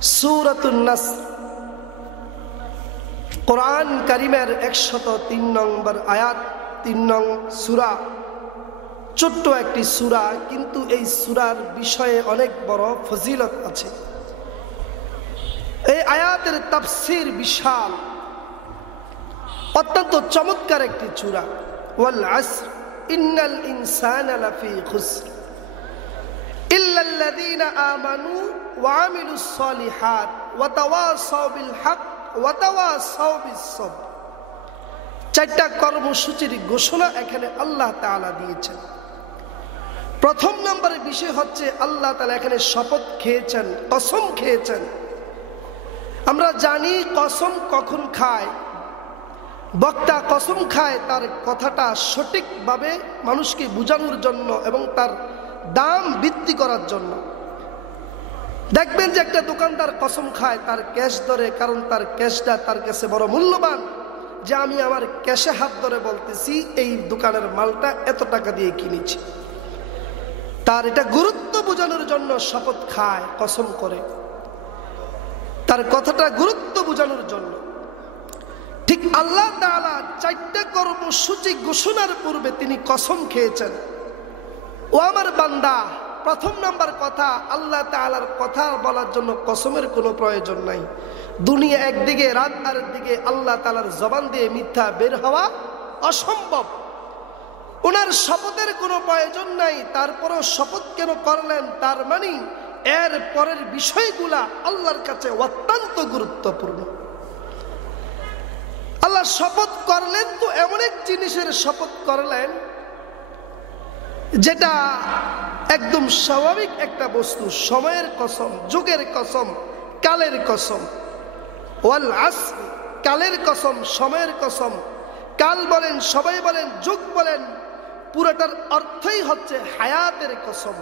সূরাতুন নাসর কোরআন কারীমের 103 নম্বর আয়াত, 3 নং সূরা। ছোট্ট একটি সূরা, কিন্তু এই সূরার বিষয়ে অনেক বড় ফজিলত আছে। এই আয়াতের তাফসীর বিশাল, অত্যন্ত চমৎকার একটি সূরা। ওয়াল আসর ইন্নাল ইনসানা লাফি খুসর ইল্লাল্লাযীনা আমানু ওয়া আমিলুস সালিহাত ওয়া তাওয়াসাউ বিল হক ওয়া তাওয়াসাউ বিস সবর। চারটা কর্মসূচির ঘোষণা এখানে আল্লাহ তাআলা দিয়েছেন। প্রথম নম্বরের বিষয় হচ্ছে আল্লাহ তাআলা এখানে শপথ খেয়েছেন, কসম খেয়েছেন। আমরা জানি কসম কখন খায়, বক্তা কসম খায় তার কথাটা সঠিকভাবে মানুষকে বোঝানোর জন্য এবং তার দাম বৃদ্ধি করার জন্য। দেখবেন যে একটা দোকানদার কসম খায়, তার ক্যাশ ধরে, কারণ তার ক্যাশটা তার কাছে বড় মূল্যবান, যে আমি আমার ক্যাশে হাত ধরে বলতেছি এই দোকানের মালটা এত টাকা দিয়ে কিনেছি। তার এটা গুরুত্ব বোঝানোর জন্য শপথ খায়, কসম করে, তার কথাটা গুরুত্ব বোঝানোর জন্য। ঠিক আল্লাহ তাআলা চারটা কর্মসূচি ঘোষণার পূর্বে তিনি কসম খেয়েছেন। ও আমার বান্দা, প্রথম নাম্বার কথা, আল্লাহ তাআলার কথা বলার জন্য কসমের কোনো প্রয়োজন নাই। দুনিয়া একদিকে, রাত আরেকদিকে, আল্লাহ তাআলার জবান দিয়ে মিথ্যা বের হওয়া অসম্ভব। ওনার শপথের কোনো প্রয়োজন নাই, তারপরেও শপথ কেন করলেন? তার মানে এর পরের বিষয়গুলা আল্লাহর কাছে অত্যন্ত গুরুত্বপূর্ণ। আল্লাহ শপথ করলেন তো এমন এক জিনিসের শপথ করলেন যেটা একদম স্বাভাবিক একটা বস্তু। সময়ের কসম, যুগের কসম, কালের কসম। ওয়াল আসর, কালের কসম, সময়ের কসম। কাল বলেন, সবাই বলেন, যুগ বলেন, পুরোটার অর্থই হচ্ছে হায়াতের কসম।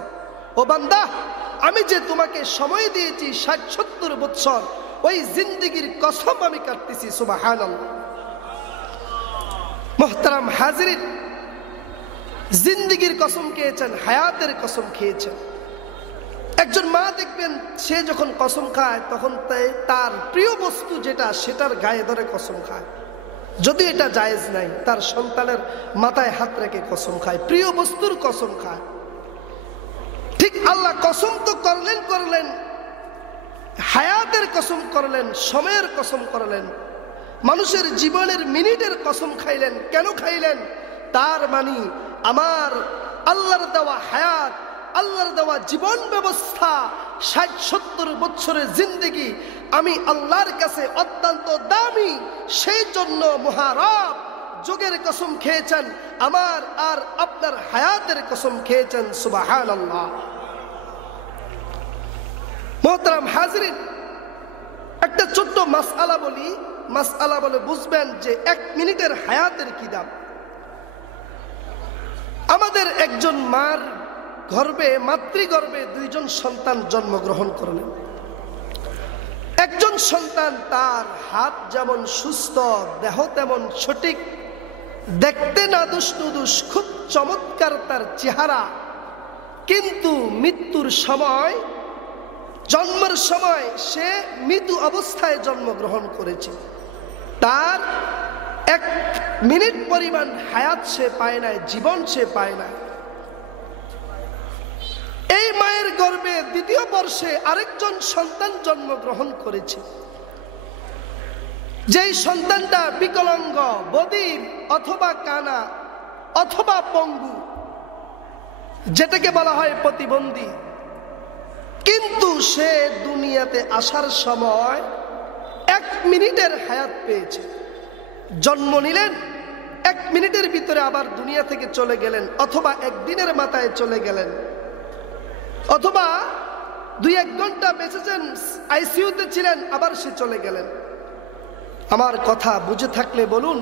ও বান্দা, আমি যে তোমাকে সময় দিয়েছি 60-70 বছর, ওই জিন্দেগির কসম আমি কাটতেছি। সুবহানাল্লাহ। মুহতারাম হাজিরিন, জিন্দেগির কসম খেয়েছেন, হায়াতের কসম খেয়েছেন। একজন মা দেখবেন, সে যখন কসম খায় তখন তার প্রিয় বস্তু যেটা, সেটার গায়ে ধরে কসম খায়। যদি এটা জায়েজ নাই, তার সন্তানের মাথায় হাত রেখে কসম খায়, প্রিয় বস্তুর কসম খায়। ঠিক আল্লাহ কসম তো করলেন, হায়াতের কসম করলেন, সময়ের কসম করলেন, মানুষের জীবনের মিনিটের কসম খাইলেন। কেন খাইলেন? তার মানে আমার আল্লাহর দেওয়া হায়াত, আল্লাহর দেওয়া জীবন ব্যবস্থা, 60-70 বছরের জিন্দেগি আমি আল্লাহর কাছে অত্যন্ত দামি। সেই জন্য মহারব যুগের কসম খেয়েছেন, আমার আর আপনার হায়াতের কসম খেয়েছেন। সুবহানাল্লাহ। মুহতারাম হাজিরিন, একটা ছোট্ট মাসআলা বলি, মাসআলা বলে বুঝবেন যে 1 মিনিটের হায়াতের কি দাম। আমাদের একজন মার গর্ভে, মাতৃগর্ভে 2 জন সন্তান জন্মগ্রহণ করলেন। একজন সন্তান, তার হাত যেমন সুস্থ, দেহ তেমন সঠিক, দেখতে নাদুস নুদুস, খুব চমৎকার তার চেহারা, কিন্তু মৃত্যুর সময়, জন্মের সময় সে মৃত্যু অবস্থায় জন্মগ্রহণ করেছে। তার 1 মিনিট পরিমাণ হায়াত সে পায় নাই, জীবন সে পায় নাই। এই মায়ের গর্ভে 2য় বর্ষে আরেকজন সন্তান জন্মগ্রহণ করেছে। যেই সন্তানটা বিকলাঙ্গ, বধির, অথবা কানা, অথবা পঙ্গু, যেটাকে বলা হয় প্রতিবন্ধী, কিন্তু সে দুনিয়াতে আসার সময় 1 মিনিটের হায়াত পেয়েছে। জন্ম নিলেন, 1 মিনিটের ভিতরে আবার দুনিয়া থেকে চলে গেলেন, অথবা 1 দিনের মাথায় চলে গেলেন, অথবা 2-1 ঘন্টা বেঁচেছেন, আইসিইউতে ছিলেন, আবার সে চলে গেলেন। আমার কথা বুঝে থাকলে বলুন,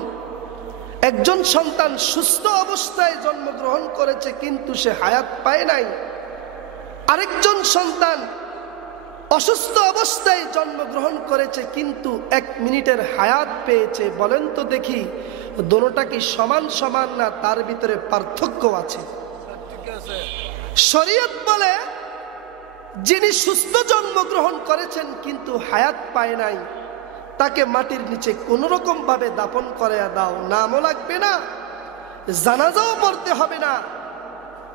একজন সন্তান সুস্থ অবস্থায় জন্মগ্রহণ করেছে কিন্তু সে হায়াত পায় নাই। আরেকজন সন্তান অসুস্থ অবস্থায় জন্মগ্রহণ করেছে কিন্তু 1 মিনিটের হায়াত পেয়েছে। বলেন তো দেখি, দোনোটা কি সমান সমান না তার ভিতরে পার্থক্য আছে? শরীয়ত বলে যিনি সুস্থ জন্মগ্রহণ করেছেন কিন্তু হায়াত পায় নাই, তাকে মাটির নিচে কোন রকম ভাবে দাফন করে দাও, নামও লাগবে না, জানাজাও পড়তে হবে না,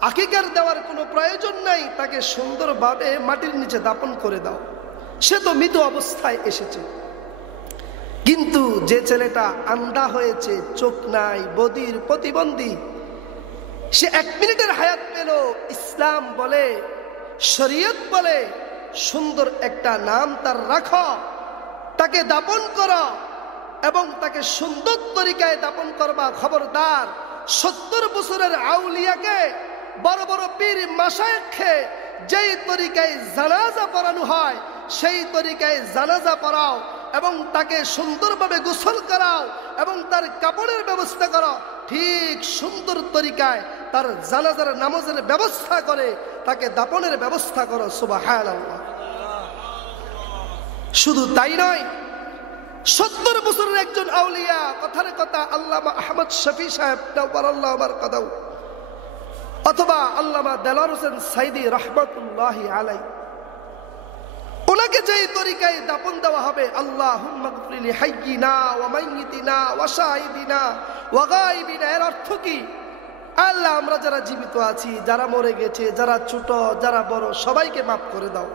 আকিকার দেওয়ার কোনো প্রয়োজন নাই, তাকে সুন্দরভাবে মাটির নিচে দাফন করে দাও, সে তো মৃত অবস্থায় এসেছে। কিন্তু যে ছেলেটা আন্ধা হয়েছে, চোখ নাই, বধির, প্রতিবন্ধী, সে 1 মিনিটের হায়াত পেল, ইসলাম বলে, শরীয়ত বলে সুন্দর একটা নাম তার রাখো, তাকে দাপন করো এবং তাকে সুন্দর তরিকায় দাপন করবা। খবরদার 70 বছরের আউলিয়াকে, বড় বড় পীর মাশায়েখকে যেই তরিকায় জানাজা পড়ানো হয় সেই তরিকায় জানাজা পড়াও এবং তাকে সুন্দরভাবে গোসল করাও এবং তার কাপড়ের ব্যবস্থা করো, ঠিক সুন্দর তরিকায় তার জানাজার নামাজের ব্যবস্থা করে তাকে দাপনের ব্যবস্থা করো। সুবহানাল্লাহ। শুধু তাই নয়, 70 বছরের একজন আউলিয়া, কথার কথা আল্লামা আহমদ শফি সাহেব নাওয়ারাল্লাহু বারাকাতুহু অথবা আল্লামা দেলাওয়ার হোসেন সাইদি রাহমাতুল্লাহি আলাইহি, ওনাকে যেই তরিকায় দাপন দেওয়া হবে, আল্লাহুম্মা গফির লি হাইয়িনা ওয়া মাইয়িতিনা ওয়া শাহিদিনা ওয়া গায়িবিনা, এর অর্থ কি? আল্লাহ, আমরা যারা জীবিত আছি, যারা মরে গেছে, যারা ছোট, যারা বড়, সবাইকে মাফ করে দাও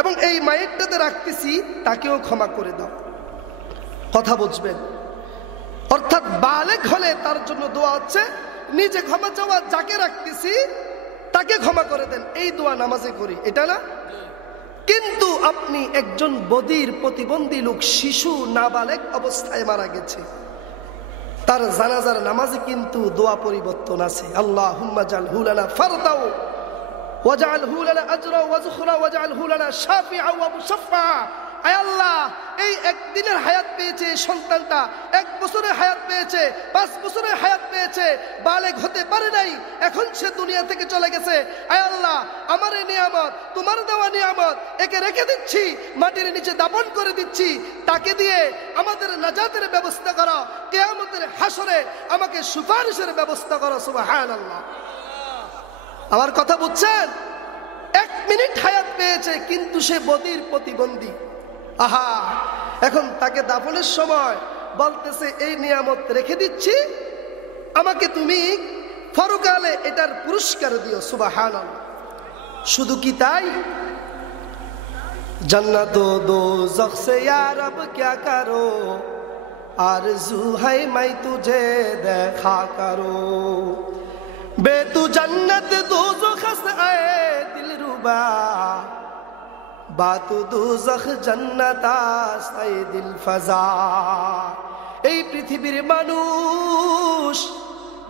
এবং এই মাইটটাতে রাখতেছি তাকেও ক্ষমা করে দাও। কথা বুঝবেন? অর্থাৎ বালেগ হলে তার জন্য দোয়া হচ্ছে, নিজে ক্ষমা চাওয়া, যাকে রাখতেছি তাকে ক্ষমা করে দেন, এই দোয়া নামাজে করি, এটা না? কিন্তু আপনি একজন বধির, প্রতিবন্ধী লোক, শিশু, নাবালেগ অবস্থায় মারা গেছে, তার জানাজার নামাজে কিন্তু দোয়া পরিবর্তন আছে। আল্লাহুম্মা জালহু লানা ফারদাও ওয়াজআলহু লানা আজরা ওয়া যুখরা ওয়াজআলহু লানা শাফিআ ওয়া মুশাফফা। আয় আল্লাহ, এই 1 দিনের হায়াত পেয়েছে সন্তানটা, 1 বছরের হায়াত পেয়েছে, 5 বছরের হায়াত পেয়েছে, বালেগ হতে পারে নাই, এখন সে দুনিয়া থেকে চলে গেছে। আয় আল্লাহ, আমার এই নিয়ামত, তোমার দেওয়া নিয়ামত, একে রেখে দিচ্ছি, মাটির নিচে দাফন করে দিচ্ছি, তাকে দিয়ে আমাদের নাজাতের ব্যবস্থা করো, কিয়ামতের হাসরে আমাকে সুপারিশের ব্যবস্থা করো। সুবহানাল্লাহ। আমার কথা বুঝছেন? 1 মিনিট হায়াত পেয়েছে কিন্তু সে বধির, প্রতিবন্ধী। আহা, এখন তাকে দাফনের সময় বলতেছে, এই নিয়ামত রেখে দিচ্ছি, আমাকে তুমি পরকালে এটার পুরস্কার দিও। সুবহানাল্লাহ। শুধু কি তাই? जन्नत दोज़ख से या रब क्या करो, आरज़ू है मैं तुझे देखा करो, बे तू जन्नत दोज़ख से आए दिलरुबा, बातु दोज़ख जन्नत आए दिल फजा। এই পৃথিবীর মানুষ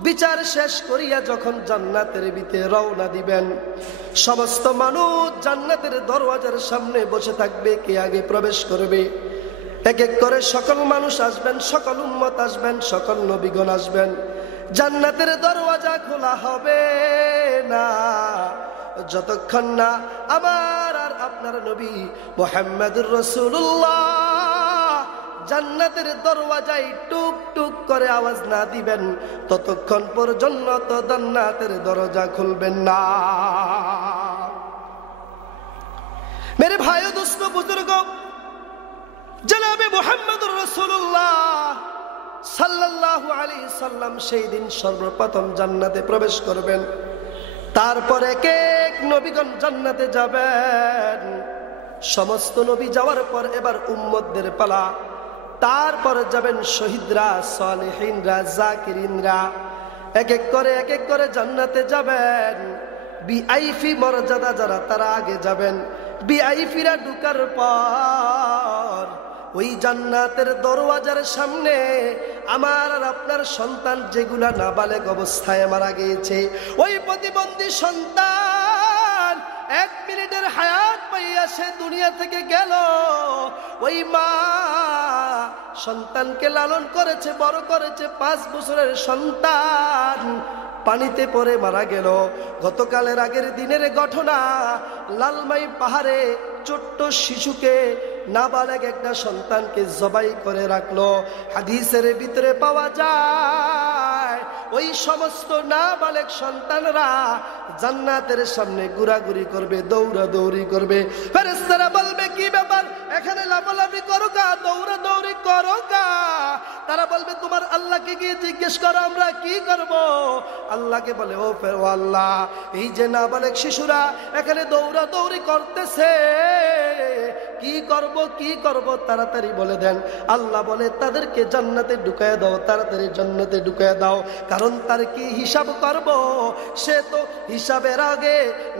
বিচার শেষ করিয়া যখন জান্নাতের ভিতরে রওনা দিবেন, সমস্ত মানুষ জান্নাতের দরওয়াজার সামনে বসে থাকবে, কে আগে প্রবেশ করবে। এক এক করে সকল মানুষ আসবেন, সকল উম্মত আসবেন, সকল নবীগণ আসবেন। জান্নাতের দরওয়াজা খোলা হবে না যতক্ষণ না আমার আর আপনার নবী মুহাম্মদুর রাসূলুল্লাহ জান্নাতের দরওয়াজায় টুক টুক করে আওয়াজ না দিবেন, ততক্ষণ পর্যন্ত তো জান্নাতের দরজা খুলবেন না। মেরে ভাই ও দোস্ত, বুজুর্গ, জনাবে মুহাম্মদুর রাসূলুল্লাহ সাল্লাল্লাহু আলাইহি সাল্লাম সেই দিন সর্বপ্রথম জান্নাতে প্রবেশ করবেন। তারপর এক এক নবীগণ জান্নাতে যাবেন। সমস্ত নবী যাওয়ার পর এবার উম্মতদের পালা। তারপর যাবেন শহীদরা, সালেহিনরা, জাকিরিনরা, এক এক করে জান্নাতে যাবেন। ভিআইপি মর্যাদা যারা, তারা আগে যাবেন। ভিআইপিরা ঢুকার পর ওই জান্নাতের দরওয়াজার সামনে আমার আর আপনার সন্তান যেগুলা নাবালেগ অবস্থায় মারা গিয়েছে, ওই প্রতিবন্ধী সন্তান 1 মিনিটের হায়াত পাইয়া সে দুনিয়া থেকে গেল। ওই মা সন্তানকে লালন করেছে, বড় করেছে, 5 বছরের সন্তান পানিতে পড়ে মারা গেল। গতকালের আগের দিনের ঘটনা, লালমাই পাহাড়ে ছোট্ট শিশুকে, নাবালেগ একটা সন্তানকে জবাই করে রাখলো। হাদিসের ভিতরে পাওয়া যায় ওই সমস্ত নাবালেগ সন্তানরা জান্নাতের সামনে ঘোরাঘুরি করবে, দৌড়াদৌড়ি করবে। ফেরেশতারা বলবে কি ব্যাপার, এখানে লাফালাফি করো কা, দৌড়াদৌড়ি করো কা? তারা বলবে তোমার আল্লাহকে গিয়ে জিজ্ঞেস করো আমরা কি করব। আল্লাহকে বলে ও আল্লাহ, এই যে নাবালেগ শিশুরা এখানে দৌড়াদৌড়ি করতেছে, কি করব কি করব তাড়াতাড়ি বলে দেন। আল্লাহ বলে তাদেরকে জান্নাতে ঢুকায় দাও, তাড়াতাড়ি জান্নাতে ঢুকায় দাও, কারণ তার কি হিসাব করব, সে তো হিসাবের আগে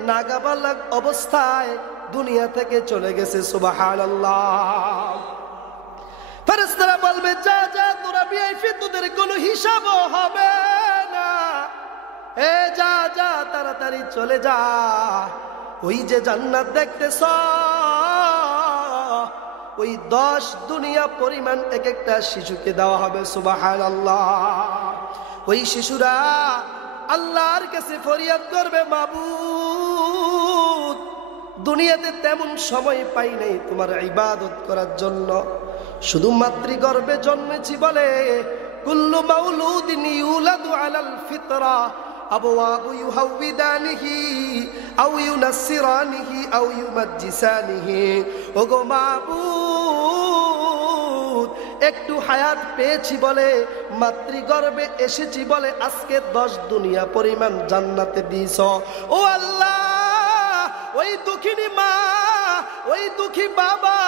নাগাবালাগ অবস্থায় দুনিয়া থেকে চলে গেছে। সুবহানাল্লাহ। ফেরেশতারা বলবে যা যা তোরা ভিআইপি, তোদের কোনো হিসাব হবে না, এ যা যা তাড়াতাড়ি চলে যা। ওই যে জান্নাত দেখতেছ, ওই 10 দুনিয়া পরিমাণ এক একটা শিশুকে দেওয়া হবে। সুবহানাল্লাহ। ওই শিশুরা আল্লাহর কাছে ফরিয়াদ করবে, মাবুদ দুনিয়াতে তেমন সময় পাই নাই তোমার ইবাদত করার জন্য, শুধু মাতৃগর্ভে জন্মেছি বলে। কুল্লু মাউলুদিন ইউলাদু আলাল ফিতরা আবওয়াহু ইউহাউবিদানিহি আও ইউনাসসিরানিহি আও ইউমাজ্জিসানিহি। ওগো মাবুদ, একটু হায়াত পেয়েছি বলে, মাতৃগর্ভে এসেছি বলে আজকে 10 দুনিয়া পরিমাণ জান্নাতে দিয়েছ। ও আল্লাহ, ওই দুঃখিনী মা, ওই দুঃখী বাবা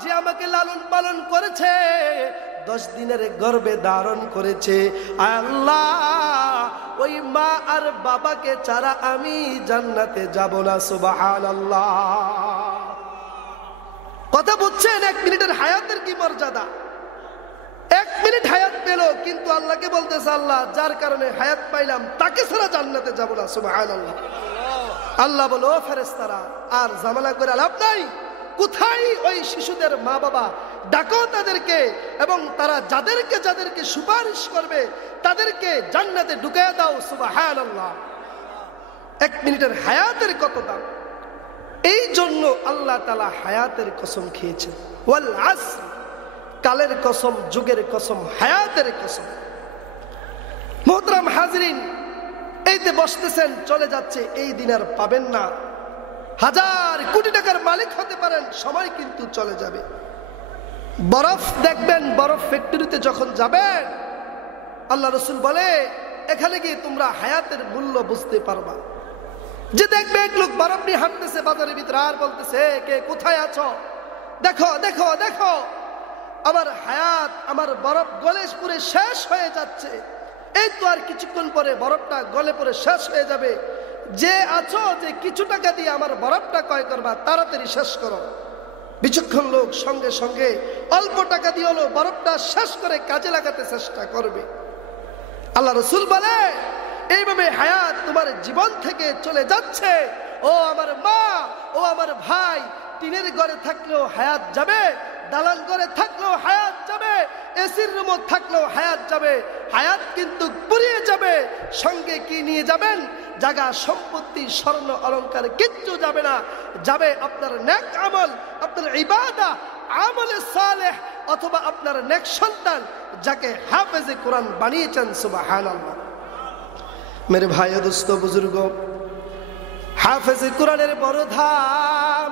যে আমাকে লালন পালন করেছে, 10 দিনের গর্ভে ধারণ করেছে, আল্লাহ ওই মা আর বাবাকে ছাড়া আমি জান্নাতে যাব না। সুবহানাল্লাহ। কথা বুঝছেন? 1 মিনিটের হায়াতের কি মর্যাদা। 1 মিনিট হায়াত পেল, কিন্তু আল্লাহকে বলতেছে আল্লাহ যার কারণে হায়াত পাইলাম তাকে ছাড়া জান্নাতে যাব না। সুবহানাল্লাহ। আল্লাহ বলো ও ফেরেশতারা, আর ঝামেলা করে লাভ নাই, কোথায় ওই শিশুদের মা বাবা, ডাকো তাদেরকে, এবং তারা যাদেরকে যাদেরকে সুপারিশ করবে তাদেরকে জান্নাতে ঢুকিয়ে দাও। সুবহানাল্লাহ। 1 মিনিটের হায়াতের কত দাম। এই জন্য আল্লাহ তাআলা হায়াতের কসম খেয়েছেন, ওয়াল আসর, কালের কসম, যুগের কসম, হায়াতের কসম। মুহতারাম হাজরিন, এইতে বসতেছেন, চলে যাচ্ছে, এই দিন আর পাবেন না। 1000 কোটি টাকার মালিক হতে পারেন, সময় কিন্তু চলে যাবে। বরফ দেখবেন, বরফ ফ্যাক্টরিতে যখন যাবেন, আল্লাহ রাসূল বলে এখানে গিয়ে তোমরা হায়াতের মূল্য বুঝতে পারবা। যে দেখবে এক লোক বরফ নিয়ে হাঁটতেছে বাজারের ভিতরে, আর বলতেছে কে কোথায় আছো, দেখো দেখো দেখো আমার হায়াত, আমার বরফ গলে পুরে শেষ হয়ে যাচ্ছে, এই তো আর কিছুক্ষণ পরে বরফটা গলে পরে শেষ হয়ে যাবে। যে আছো, যে কিছু টাকা দিয়ে আমার বরফটা ক্রয় করবা, তাড়াতাড়ি শেষ করো। বিচক্ষণ লোক সঙ্গে সঙ্গে অল্প টাকা দিয়ে হলো বরফটা শেষ করে কাজে লাগাতে চেষ্টা করবে। আল্লাহ রাসূল বলে এইভাবে হায়াত তোমার জীবন থেকে চলে যাচ্ছে। ও আমার মা, ও আমার ভাই, টিনের ঘরে থাকলেও হায়াত যাবে, দালান ঘরে থাকলেও হায়াত যাবে, এসির রুমে থাকলেও হায়াত যাবে। হায়াত কিন্তু পুড়িয়ে যাবে, সঙ্গে কি নিয়ে যাবেন? জায়গা, সম্পত্তি, স্বর্ণ অলংকার কিচ্ছু যাবে না। যাবে আপনার নেক আমল, আপনার ইবাদত, আমলে সালেহ, অথবা আপনার নেক সন্তান যাকে হাফেজে কোরআন বানিয়েছেন। সুবহানাল্লাহ। মেরে ভাই ও দোস্ত বুজুর্গ, হাফেজে কোরআনের বড় ধাম,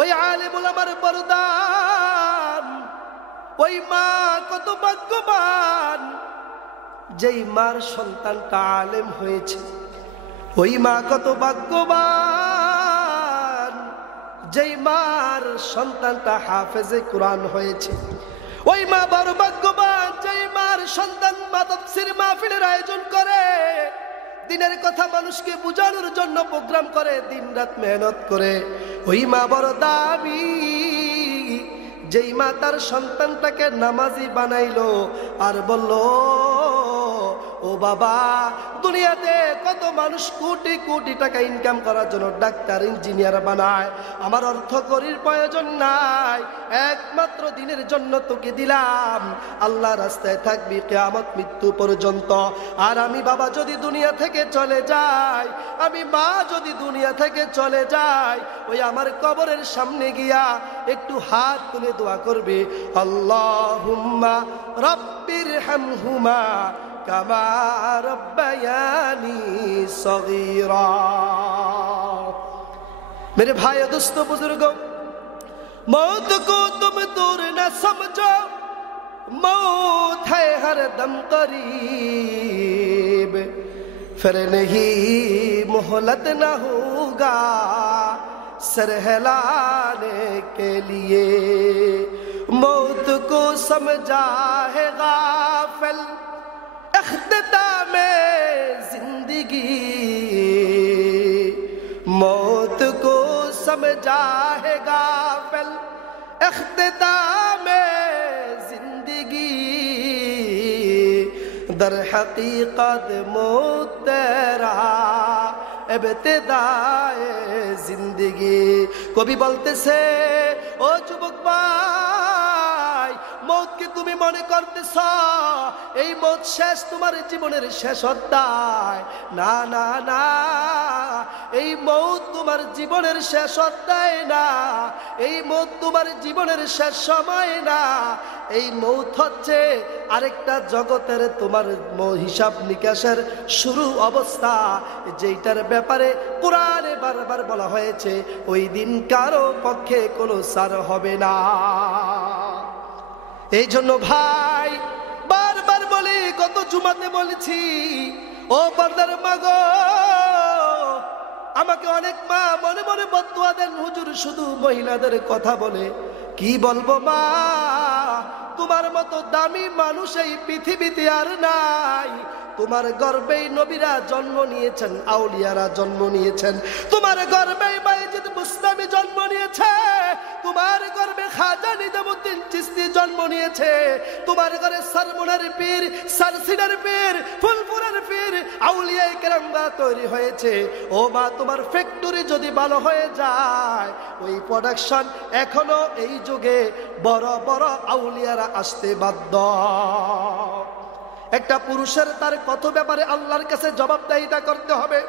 ওই আলেম ওলামার বড় দাম। ওই মা কত ভাগ্যবান, যেই মার সন্তানটা আলেম হয়েছে। ওই মা কত ভাগ্যবান, যেই মার সন্তানটা হাফেজে কোরআন হয়েছে। ওই মা বড় ভাগ্যবান, যেই মার সন্তান তাফসীর মাহফিলের আয়োজন করে, দিনের কথা মানুষকে বোঝানোর জন্য প্রোগ্রাম করে, দিনরাত মেহনত করে। ওই মা বড় দামি, যেই মা তার সন্তানটাকে নামাজি বানাইলো আর বলল ও বাবা, দুনিয়াতে কত মানুষ কোটি কোটি টাকা ইনকাম করার জন্য ডাক্তার, ইঞ্জিনিয়ার বানায়, আমার অর্থকরীর প্রয়োজন নাই, একমাত্র দিনের জন্য তোকে দিলাম, আল্লাহ রাস্তায় থাকবি কিয়ামত মৃত্যু পর্যন্ত। আর আমি বাবা যদি দুনিয়া থেকে চলে যাই, আমি মা যদি দুনিয়া থেকে চলে যাই, ওই আমার কবরের সামনে গিয়া একটু হাত তুলে দোয়া করবে, আল্লাহুম্মা রাব্বির হামহুমা কামা রব্বায়ানি সগীরা। मेरे भाई दोस्तों बुजुर्गों, मौत को तुम दूर न समझो, मौत है हर दम करीब, फिर नहीं मोहलत न होगा सर हिलाने के लिए। मौत को समझा है गाफिल इख्तिताम जिंदगी, मौत को समझा है गाफिल इख्तिताम जिंदगी, दर हकीकत मौत तेरा इब्तिदाए जिंदगी। कवि बोलतेছে ও যুবক ভাই, মৌতকে তুমি মনে করতেছ এই মৌত শেষ, তোমার জীবনের শেষ অধ্যায়। না না না, এই মৌত তোমার জীবনের শেষ অধ্যায় না, এই মৌত তোমার জীবনের শেষ সময় না। এই মৌত হচ্ছে আরেকটা জগতের তোমার হিসাব নিকাশের শুরু অবস্থা, যেটার ব্যাপারে কোরআনে বারবার বলা হয়েছে ওই দিন কারো পক্ষে কোনো সার হবে না। এই জন্য ভাই বারবার বলি, কত জুমাতে বলেছি, ও পর্দার মা গো, আমাকে অনেক মা মনে মনে বদদুয়া দেন, হুজুর শুধু মহিলাদের কথা বলে। কি বলবো মা, তোমার মতো দামি মানুষ এই পৃথিবীতে আর নাই। তোমার গর্ভেই নবীরা জন্ম নিয়েছেন, আউলিয়ারা জন্ম নিয়েছেন, তোমার গর্ভেই বাইজিদ বুস্তামি জন্ম নিয়েছে, তোমার গর্ভে খাজা নিজামুদ্দিন চিশতি জন্ম নিয়েছে, তোমার ঘরে সরমুনার পীর, সরসিনার পীর, ফুলপুরের পীর, আউলিয়ায়ে কেরামরা তৈরি হয়েছে। ও মা, তোমার ফ্যাক্টরি যদি ভালো হয়ে যায়, ওই প্রোডাকশন এখনো এই যুগে বড় বড় আউলিয়ারা আসতে বাধ্য। একটা পুরুষের তার কত ব্যাপারে আল্লাহর কাছে জবাবদাহিতা করতে হবে।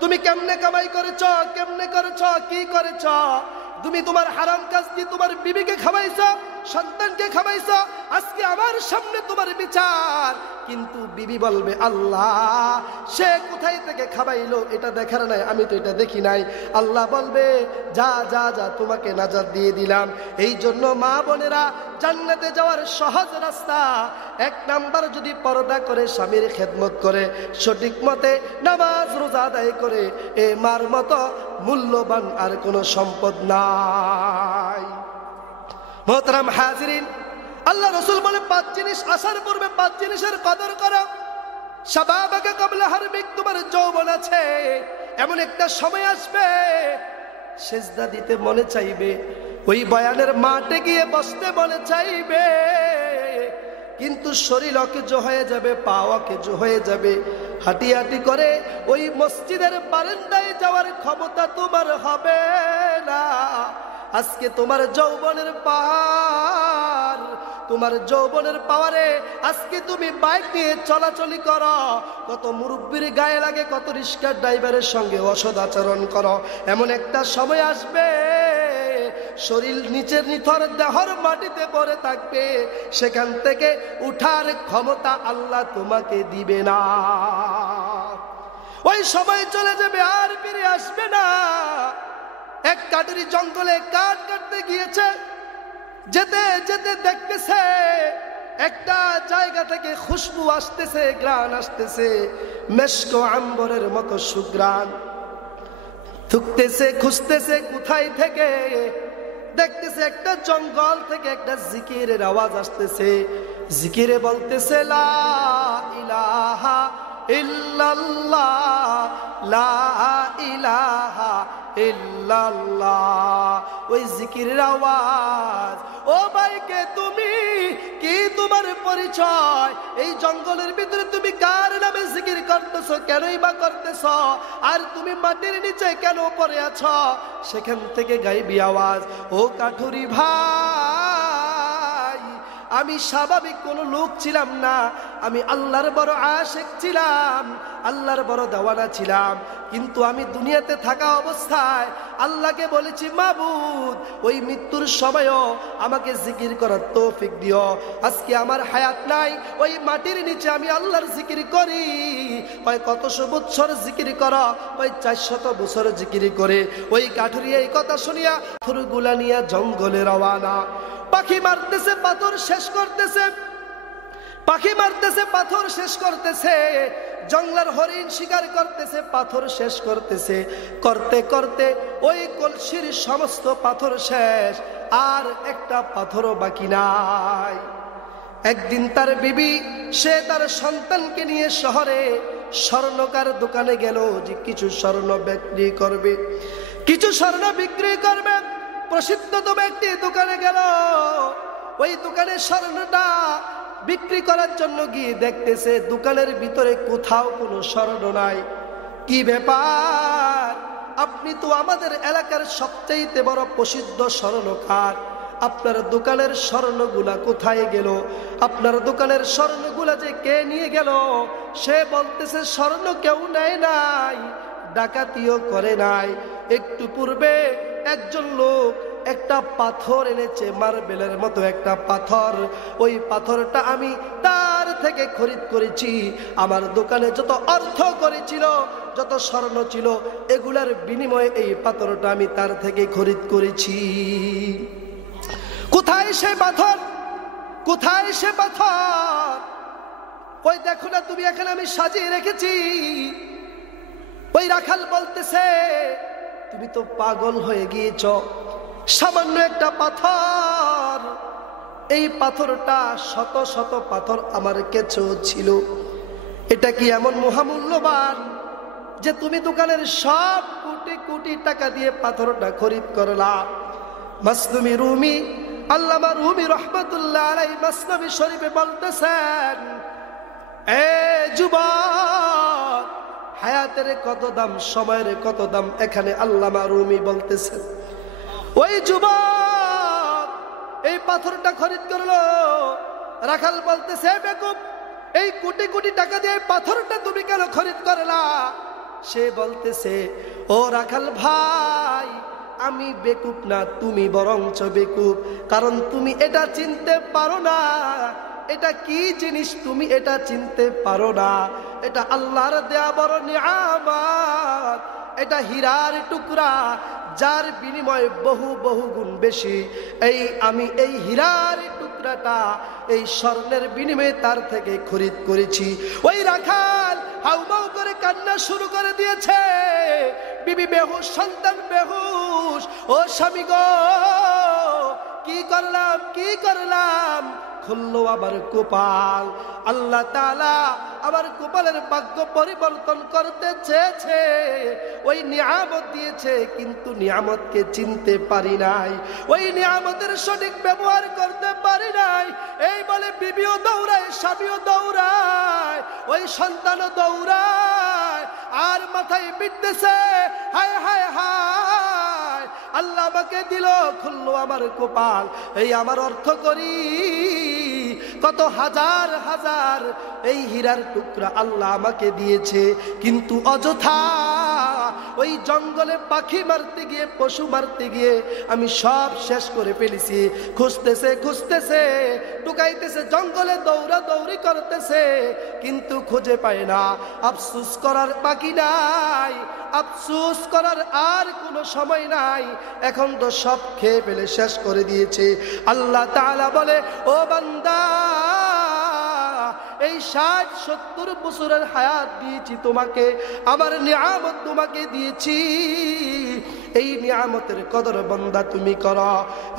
তুমি কেমনে কামাই করেছ, কেমনে করেছ, কি করেছ, তুমি তোমার হারাম কাজ দিয়ে তোমার বিবিকে খাওয়াইছ, সন্তানকে খাওয়াইছ, আজকে আমার সামনে তোমার বিচার। কিন্তু বিবি বলবে আল্লাহ সে কোথায় থেকে খাওয়াইলো এটা দেখার নাই, আমি তো এটা দেখি নাই। আল্লাহ বলবে যা যা যা, তোমাকে নাজাত দিয়ে দিলাম। এই জন্য মা বোনেরা, জান্নাতে যাওয়ার সহজ রাস্তা, এক নাম্বার যদি পর্দা করে স্বামীর খেদমত করে, সঠিক মতে নামাজ রোজা আদায় করে, এ মার মতো মূল্যবান আর কোনো সম্পদ নাই। মোহতারাম হাজিরিন, আল্লাহ রসুল বলে 5 জিনিস আসার পূর্বে 5 জিনিসের কদর করো। শাবাবাকা ক্বাবলা হারমিক, তোমার যৌবন আছে, এমন একটা সময় আসবে সেজদা দিতে মনে চাইবে, ওই বয়ানের মাঠে গিয়ে বসতে মনে চাইবে, কিন্তু শরীর অকেজো হয়ে যাবে, পা অকেজো হয়ে যাবে, হাঁটি হাঁটি করে ওই মসজিদের বারান্দায় যাওয়ার ক্ষমতা তোমার হবে না। আজকে তোমার যৌবনের পাহাড়, তোমার যৌবনের পাওয়ারে আজকে তুমি বাইক নিয়ে চলাচলি করো, কত মুরব্বীর গায়ে লাগে, কত রিক্সার ড্রাইভারের সঙ্গে অসৎ আচরণ করো। এমন একটা সময় আসবে শরীর নিচের নিথর দেহর মাটিতে পড়ে থাকবে, সেখান থেকে উঠার ক্ষমতা আল্লাহ তোমাকে দিবে না। ওই সময় চলে যাবে, আর ফিরে আসবে না। এক কাঠুরি জঙ্গলে কাঠ কাটতে গিয়েছে, যেতে যেতে দেখতেছে একটা জায়গা থেকে খুশবু আসতেছে, ঘ্রাণ আসতেছে, মেশক আম্বরের মতো সুঘ্রাণ। থুকতেছে, খুঁজতেছে কোথায় থেকে, দেখতেছে একটা জঙ্গল থেকে একটা জিকিরের আওয়াজ আসতেছে। জিকিরে বলতেছে লা ইলাহা ইল্লাল্লাহ, লা ইলাহা ইল্লাল্লাহ। ওই জিকিরের আওয়াজ। ও ভাই, কে তুমি, কি তোমার পরিচয়? এই জঙ্গলের ভিতরে তুমি কার নামে জিকির করতেছো, কেনই বা করতেছো? আর তুমি মাটির নিচে কেন পড়ে আছো? সেখান থেকে গাইবি আওয়াজ, ও কাঠুরি ভাই, আমি স্বাভাবিক কোনো লোক ছিলাম না, আমি আল্লাহর বড় আশিক ছিলাম, আল্লাহর বড় দেওয়ানা ছিলাম। কিন্তু আমি দুনিয়াতে থাকা অবস্থায় আল্লাহকে বলেছি, মাবুদ ওই মৃত্যুর সময়ও আমাকে জিকির করার তৌফিক দিও। আজকে আমার হায়াত নাই, ওই মাটির নিচে আমি আল্লাহর জিকির করি। কয় কতশো বছর জিকির করা, কয় 400 বছর জিকির করে। ওই কাঠুরিয়া এই কথা শুনিয়া পাথরগুলা নিয়ে জঙ্গলে রওয়ানা। পাখি মারতেছে, পাথর শেষ করতেছে, পাখি মারতেছে, পাথর শেষ করতেছে। জঙ্গলের হরিণ শিকার করতেছে, পাথর শেষ করতেছে। করতে করতে ওই কলসির সমস্ত পাথর শেষ, আর একটা পাথরও বাকি নাই। একদিন তার বিবি, সে তার সন্তানকে নিয়ে শহরে স্বর্ণকার দোকানে গেল যে কিছু স্বর্ণ বিক্রি করবে, কিছু স্বর্ণ বিক্রি করবে। প্রসিদ্ধতম একটি দোকানে গেল। ওই দোকানে স্বর্ণটা বিক্রি করার জন্য গিয়ে দেখতেছে দোকানের ভিতরে কোথাও কোনো স্বর্ণ নাই। কি ব্যাপার? আপনি তো আমাদের এলাকার সবচেয়ে বড় প্রসিদ্ধ স্বর্ণকার, আপনার দোকানের স্বর্ণগুলা কোথায় গেল? আপনার দোকানের স্বর্ণগুলা যে কে নিয়ে গেল? সে বলতেছে স্বর্ণ কেউ নেয় নাই, ডাকাতিও করে নাই। একটু পূর্বে একজন লোক একটা পাথর এনেছে, মার্বেলের মতো একটা পাথর। ওই পাথরটা আমি তার থেকে খরিদ করেছি। আমার দোকানে যত অর্থ করেছিল, যত স্বর্ণ ছিল, এগুলার বিনিময়ে এই পাথরটা আমি তার থেকে খরিদ করেছি। কোথায় সে পাথর? কোথায় সে পাথর? ওই দেখো না তুমি, এখানে আমি সাজিয়ে রেখেছি। ওই রাখাল বলতেছে, তুমি তো পাগল হয়ে গিয়েছ, সামান্য একটা পাথর, এই পাথরটা শত শত পাথর আমার কাছেও ছিল। এটা কি এমন মহামূল্যবান যে তুমি দোকানের সব কোটি কোটি টাকা দিয়ে পাথরটা খরিদ করলা? মাসনুমি রুমি, আল্লামা রুমি রহমাতুল্লাহ আলাইহি মাসনবী শরীফে বলতেছেন, এ যুবক, হায়াতের কত দাম, সময়ের কত দাম, এখানে আল্লামা রুমি বলতেছেন। ওই যুবক এই পাথরটা খরিদ করলো। রাখাল বলতেছে, বেকুব, এই কোটি কোটি টাকা দিয়ে পাথরটা তুমি কেন খরিদ করলা? সে বলতেছে, ও রাখাল ভাই, আমি বেকুব না, তুমি বরঞ্চ বেকুব। কারণ তুমি এটা চিনতে পারো না, এটা কি জিনিস তুমি এটা চিনতে পারো না। এটা আল্লাহর দেয়া বড় নিয়ামত, এটা হীরার টুকরা, যার বিনিময়ে বহু বহু গুণ বেশি। আমি এই হীরার টুকরাটা এই স্বর্ণের বিনিময়ে তার থেকে খরিদ করেছি। ওই রাখাল হাউমাউ করে কান্না শুরু করে দিয়েছে। বিবি বেহুশ, সন্তান বেহুশ। ও স্বামী গো, কি করলাম, কি করলাম? খুললো আবার কপাল। আল্লাহ তাআলা আবার কপালের ভাগ্য পরিবর্তন করতে চেয়েছে। ওই নিয়ামত দিয়েছে, কিন্তু নিয়ামতকে চিনতে পারি নাই, ওই নিয়ামতের সঠিক ব্যবহার করতে পারি নাই। এই বলে বিবিও দৌড়ায়, স্বামীও দৌড়ায়, ওই সন্তানও দৌড়ায়, আর মাথায় বিঁধতেছে, হায় হায় হায়, আল্লাহ আমাকে দিল, খুললো আমার কপাল। এই আমার অর্থ করি কত হাজার হাজার এই হীরার টুকরা আল্লাহ আমাকে দিয়েছে, কিন্তু অযথা ওই জঙ্গলে পাখি মারতে গিয়ে, পশু মারতে গিয়ে আমি সব শেষ করে ফেলেছি। খুঁজতেছে খুঁজতেছে, টুকাইতেছে, জঙ্গলে দৌড়া দৌড়ি করতেছে, কিন্তু খুঁজে পায় না। আফসোস করার বাকি নাই, আফসোস করার আর কোনো সময় নাই, এখন তো সব খেয়ে ফেলে শেষ করে দিয়েছে। আল্লাহ তাআলা বলে, ও বান্দা, এই 60-70 বছরের হায়াত দিয়েছি তোমাকে, আমার নিয়ামত তোমাকে দিয়েছি, এই নিয়ামতের কদর বান্দা তুমি করো।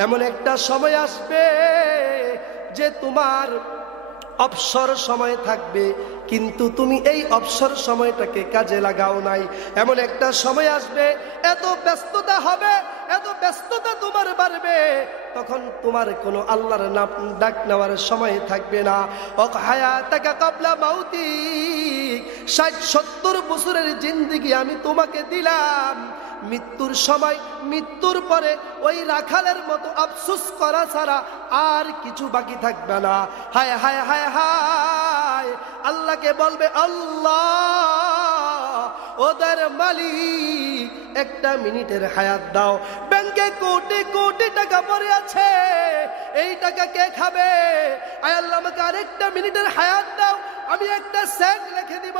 এমন একটা সময় আসবে যে তোমার অবসর সময় থাকবে, কিন্তু তুমি এই অবসর সময়টাকে কাজে লাগাও নাই। এমন একটা সময় আসবে, এত ব্যস্ততা হবে, এত ব্যস্ততা তোমার বাড়বে, তখন তোমার কোনো আল্লাহর নাম ডাক নেওয়ার সময় থাকবে না। হায়াতাকা কাবলা মাউতিক, 60-70 বছরের জিন্দেগি আমি তোমাকে দিলাম। মৃত্যুর সময়, মৃত্যুর পরে ওই রাখালের মতো আফসোস করা ছাড়া আর কিছু বাকি থাকবে না। হায় হায় হায় হায়, আল্লাহকে বলবে আল্লাহ ওদের মালিক একটা মিনিটের হায়াত দাও। ব্যাংকে কোটি কোটি টাকা পড়ে আছে, এই টাকা কে খাবে? আয় আল্লাহ আমাকে আরেকটা মিনিটের হায়াত দাও, আমি একটা সেট লিখে দিব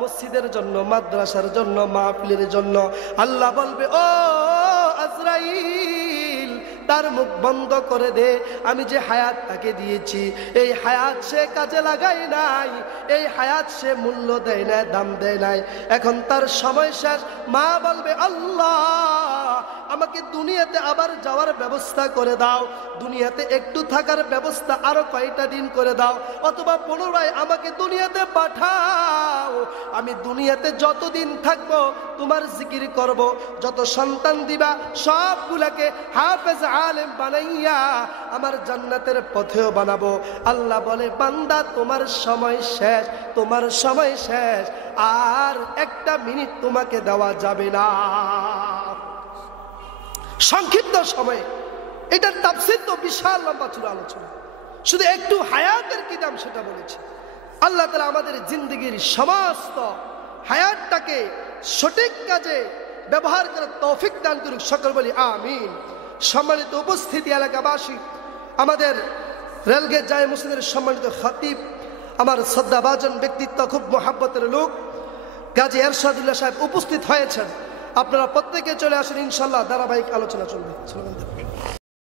মসজিদের জন্য, মাদ্রাসার জন্য, মাহফিলের জন্য। আল্লাহ বলবে ও আজরাইল তার মুখ বন্ধ করে দে, আমি যে হায়াত তাকে দিয়েছি এই হায়াত সে কাজে লাগায় নাই, এই হায়াত সে মূল্য দেয় না, দাম দেয় নাই, এখন তার সময় শেষ। মা বলবে আল্লাহ আমাকে দুনিয়াতে আবার যাওয়ার ব্যবস্থা করে দাও, দুনিয়াতে একটু থাকার ব্যবস্থা আরো কয়টা দিন করে দাও, অথবা পুনরায় আমাকে দুনিয়াতে পাঠাও, আমি দুনিয়াতে যতদিন থাকবো তোমার জিকির করব, যত সন্তান দিবা সবগুলাকে হাফেজ আলেম বানাইয়া আমার জান্নাতের পথেও বানাবো। আল্লাহ বলে বান্দা তোমার সময় শেষ, তোমার সময় শেষ, আর একটা মিনিট তোমাকে দেওয়া যাবে না। সংক্ষিপ্ত সময়ে এটার তাফসীর তো বিশাল লম্বা ছিল আলোচনা, শুধু একটু হায়াতের কি দাম সেটা বলেছি। আল্লাহ তাআলা আমাদের জিন্দেগির সমস্ত হায়াতটাকে সঠিক কাজে ব্যবহার করার তৌফিক দান করুক, সকল বলি আমিন। সম্মানিত উপস্থিতি এলাকাবাসী, আমাদের রেলগেট জামে মসজিদের সম্মানিত খতিব, আমার শ্রদ্ধাভাজন ব্যক্তিত্ব, খুব মোহাব্বতের লোক গাজী এরশাদুল্লাহ সাহেব উপস্থিত হয়েছেন। আপনারা প্রত্যেকে চলে আসেন, ইনশাআল্লাহ ধারাবাহিক আলোচনা চলবে।